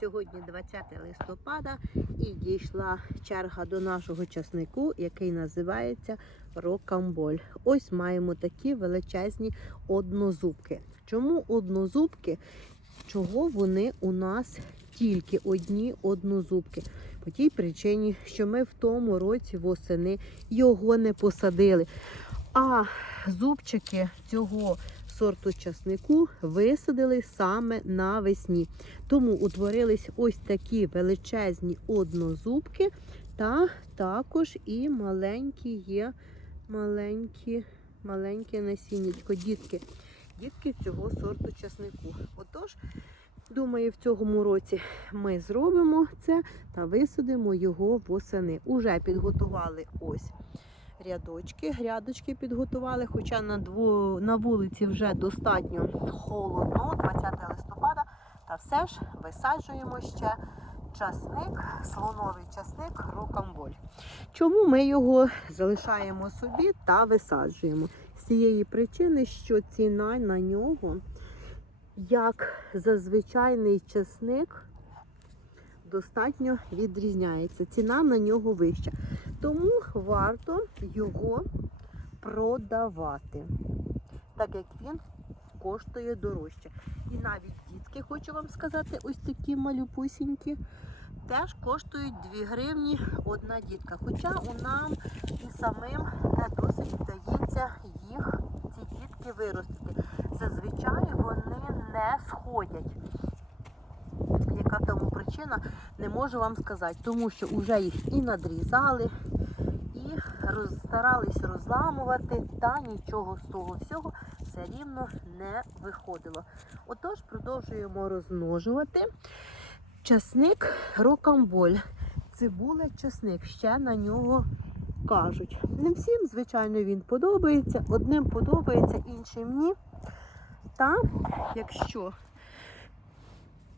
Сьогодні 20 листопада і дійшла черга до нашого часнику, який називається рокамболь. Ось маємо такі величезні однозубки. Чому однозубки? Чого вони у нас тільки одні однозубки? По тій причині, що ми в тому році восени його не посадили. А зубчики цього сорту часнику висадили саме навесні. Тому утворились ось такі величезні однозубки, та також і маленькі є маленькі, маленьке насіннячко, дітки. Дітки цього сорту часнику. Отож, думаю, в цьому році ми зробимо це та висадимо його восени. Уже підготували ось рядочки, грядочки підготували, хоча на, дво, на вулиці вже достатньо холодно, 20 листопада, та все ж висаджуємо ще часник, слоновий часник рокамболь. Чому ми його залишаємо собі та висаджуємо? З цієї причини, що ціна на нього, як за звичайний часник, достатньо відрізняється. Ціна на нього вища. Тому варто його продавати, так як він коштує дорожче. І навіть дітки, хочу вам сказати, ось такі малюпусінькі, теж коштують 2 гривні одна дітка. Хоча у нам і самим не досить вдається їх, ці дітки, виростити. Зазвичай вони не сходять. Яка тому причина, не можу вам сказати, тому що вже їх і надрізали, роз, старались розламувати, та нічого з того всього все рівно не виходило. Отож, продовжуємо розмножувати. Часник рокамболь. Цибуля часник. Ще на нього кажуть. Не всім, звичайно, він подобається. Одним подобається, іншим ні. Та, якщо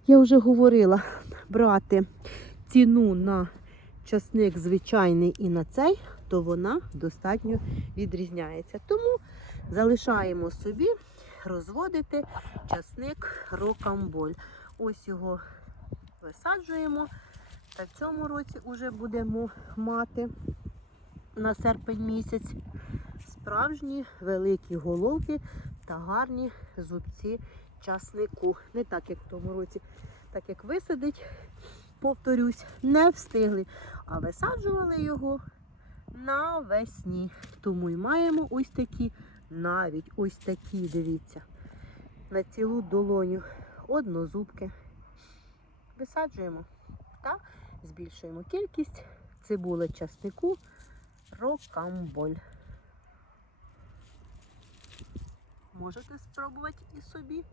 я вже говорила брати ціну на часник звичайний і на цей, то вона достатньо відрізняється. Тому залишаємо собі розводити часник рокамболь. Ось його висаджуємо. Та в цьому році вже будемо мати на серпень місяць справжні великі головки та гарні зубці часнику. Не так, як в тому році, так як висадить, повторюсь, не встигли. А висаджували його навесні. Тому і маємо ось такі, навіть ось такі, дивіться, на цілу долоню однозубки. Висаджуємо та збільшуємо кількість цибули часнику рокамболь. Можете спробувати і собі.